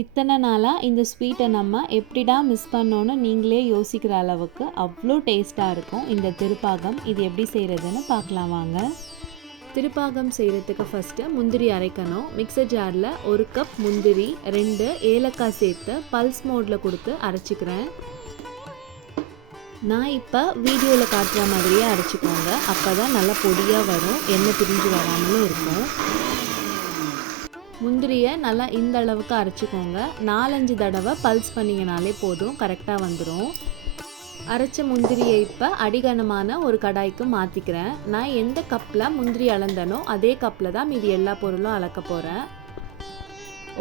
இத்தனை நாளாக இந்த ஸ்வீட்டை நம்ம எப்படிடா மிஸ் பண்ணோன்னு நீங்களே யோசிக்கிற அளவுக்கு அவ்வளோ டேஸ்ட்டாக இருக்கும். இந்த திருப்பாகம் இது எப்படி செய்கிறதுன்னு பார்க்கலாம் வாங்க. திருப்பாகம் செய்கிறதுக்கு ஃபஸ்ட்டு முந்திரி அரைக்கணும். மிக்சர் ஜாரில் ஒரு கப் முந்திரி ரெண்டு ஏலக்காய் சேர்த்து பல்ஸ் மோடில் கொடுத்து அரைச்சிக்கிறேன். நான் இப்போ வீடியோவில் காட்டுற மாதிரியே அரைச்சிக்கோங்க. அப்போ தான் நல்லா பொடியாக வரும். எண்ணெய் பிரிஞ்சு வராமலும் இருக்கும். முந்திரியை நல்லா இந்த அளவுக்கு அரைச்சிக்கோங்க. நாலஞ்சு தடவை பல்ஸ் பண்ணிங்கனாலே போதும் கரெக்டாக வந்துடும் அரைச்ச முந்திரியை இப்போ அடிகனமான ஒரு கடாய்க்கு மாற்றிக்கிறேன் நான் எந்த கப்பில் முந்திரி அளந்தனோ அதே கப்பில் தான் மீதி எல்லா பொருளும் அளக்க போகிறேன்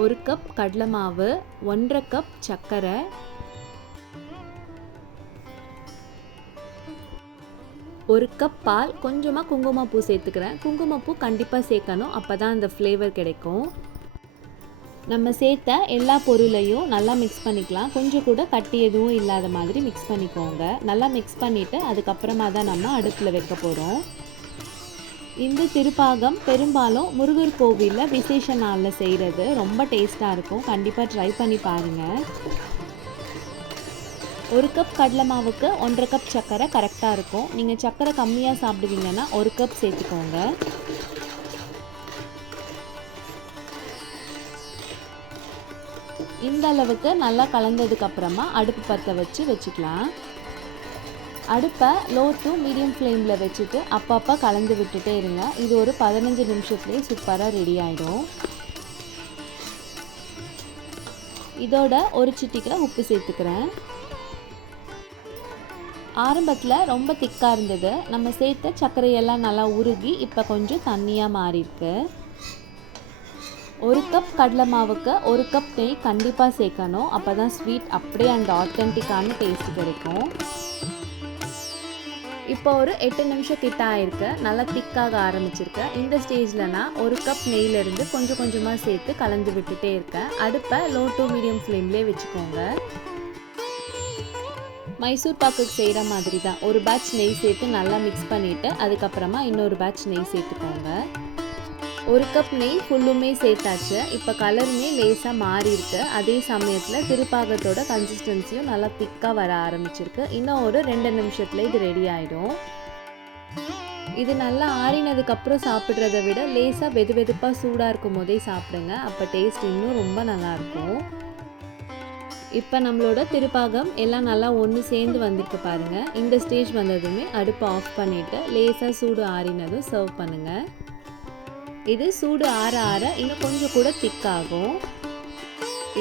ஒரு கப் கடலை மாவு ஒன்றரை கப் சர்க்கரை. ஒரு கப் பால் கொஞ்சமாக குங்குமப்பூ சேர்த்துக்கிறேன். குங்குமப்பூ கண்டிப்பாக சேர்க்கணும் அப்போ தான் அந்த ஃப்ளேவர் கிடைக்கும். நம்ம சேர்த்த எல்லா பொருளையும் நல்லா மிக்ஸ் பண்ணிக்கலாம். கொஞ்சம் கூட கட்டி எதுவும் இல்லாத மாதிரி மிக்ஸ் பண்ணிக்கோங்க. நல்லா மிக்ஸ் பண்ணிவிட்டு அதுக்கப்புறமா தான் நம்ம அடுப்பில் வைக்க போகிறோம் இந்த திருப்பாகம் பெரும்பாலும் முருகர் கோவிலில் விசேஷ நாளில் செய்கிறது ரொம்ப டேஸ்ட்டாக இருக்கும். கண்டிப்பாக ட்ரை பண்ணி பாருங்கள் ஒரு கப் கடலை மாவுக்கு ஒன்றரை கப் சர்க்கரை கரெக்டாக இருக்கும். நீங்கள் சர்க்கரை கம்மியாக சாப்பிடுவீங்கன்னா ஒரு கப் சேர்த்துக்கோங்க. இந்த அளவுக்கு நல்லா கலந்ததுக்கு அப்புறமா அடுப்பு பற்ற வச்சு வச்சுக்கலாம். அடுப்பை லோ டு மீடியம் ஃப்ளேமில் வச்சுட்டு அப்பப்போ கலந்து விட்டுட்டே இருங்க. இது ஒரு பதினஞ்சு நிமிஷத்துலேயே சூப்பராக ரெடி ஆகிடும் இதோட ஒரு சிட்டிக்கிற உப்பு சேர்த்துக்கிறேன். ஆரம்பத்தில் ரொம்ப திக்காக இருந்தது. நம்ம சேர்த்த சர்க்கரையெல்லாம் நல்லா உருகி இப்போ கொஞ்சம் தண்ணியாக மாறியிருக்கு. ஒரு கப் கடலை மாவுக்கு ஒரு கப் நெய் கண்டிப்பாக சேர்க்கணும். அப்போ தான் ஸ்வீட் அப்படியே அந்த ஆத்தென்டிக்கான டேஸ்ட் கிடைக்கும். இப்போ ஒரு எட்டு நிமிஷம் கிட்ட ஆயிருக்கு. நல்லா திக்காக ஆரம்பிச்சிருக்கு. இந்த ஸ்டேஜ்லனா ஒரு கப் நெய்லேருந்து கொஞ்சம் கொஞ்சமாக சேர்த்து கலந்து விட்டுட்டே இருக்கேன். அடுப்பை லோ டு மீடியம் ஃப்ளேம்லேயே வச்சுக்கோங்க. மைசூர் பாக்குக்கு செய்கிற மாதிரி தான் ஒரு பேட்ச் நெய் சேர்த்து நல்லா மிக்ஸ் பண்ணிவிட்டு அதுக்கப்புறமா இன்னொரு பேட்ச் நெய் சேர்த்துக்கோங்க. ஒரு கப் நெய் ஃபுல்லுமே சேர்த்தாச்சு. இப்போ கலருமே லேசாக மாறி இருக்கு. அதே சமயத்தில் திருப்பாகத்தோட கன்சிஸ்டன்சியும் நல்லா திக்காக வர ஆரம்பிச்சிருக்கு. இன்னும் ஒரு ரெண்டு நிமிஷத்தில் இது ரெடி ஆகிடும் இது நல்லா ஆறினதுக்கப்புறம் சாப்பிட்றத விட லேசாக வெது வெதுப்பாக சூடாக இருக்கும் போதே சாப்பிடுங்க. அப்போ டேஸ்ட் இன்னும் ரொம்ப நல்லாயிருக்கும் இப்போ நம்மளோட திருப்பாகம் எல்லாம் நல்லா ஒன்று சேர்ந்து வந்திருக்கு பாருங்கள் இந்த ஸ்டேஜ் வந்ததுமே அடுப்பை ஆஃப் பண்ணிவிட்டு லேசாக சூடு ஆறினதும் சர்வ் பண்ணுங்கள் இது சூடு ஆற ஆற இன்னும் கொஞ்சம் கூட திக்காகும்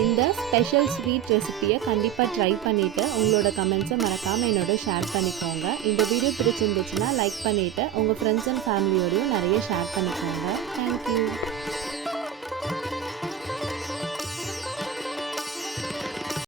இந்த ஸ்பெஷல் ஸ்வீட் ரெசிப்பியை கண்டிப்பாக ட்ரை பண்ணிவிட்டு உங்களோட கமெண்ட்ஸை மறக்காமல் என்னோட ஷேர் பண்ணிக்கோங்க. இந்த வீடியோ பிடிச்சிருந்துச்சுன்னா லைக் பண்ணிவிட்டு உங்கள் ஃப்ரெண்ட்ஸ் அண்ட் ஃபேமிலியோடையும் நிறைய ஷேர் பண்ணிக்கோங்க. தேங்க்யூ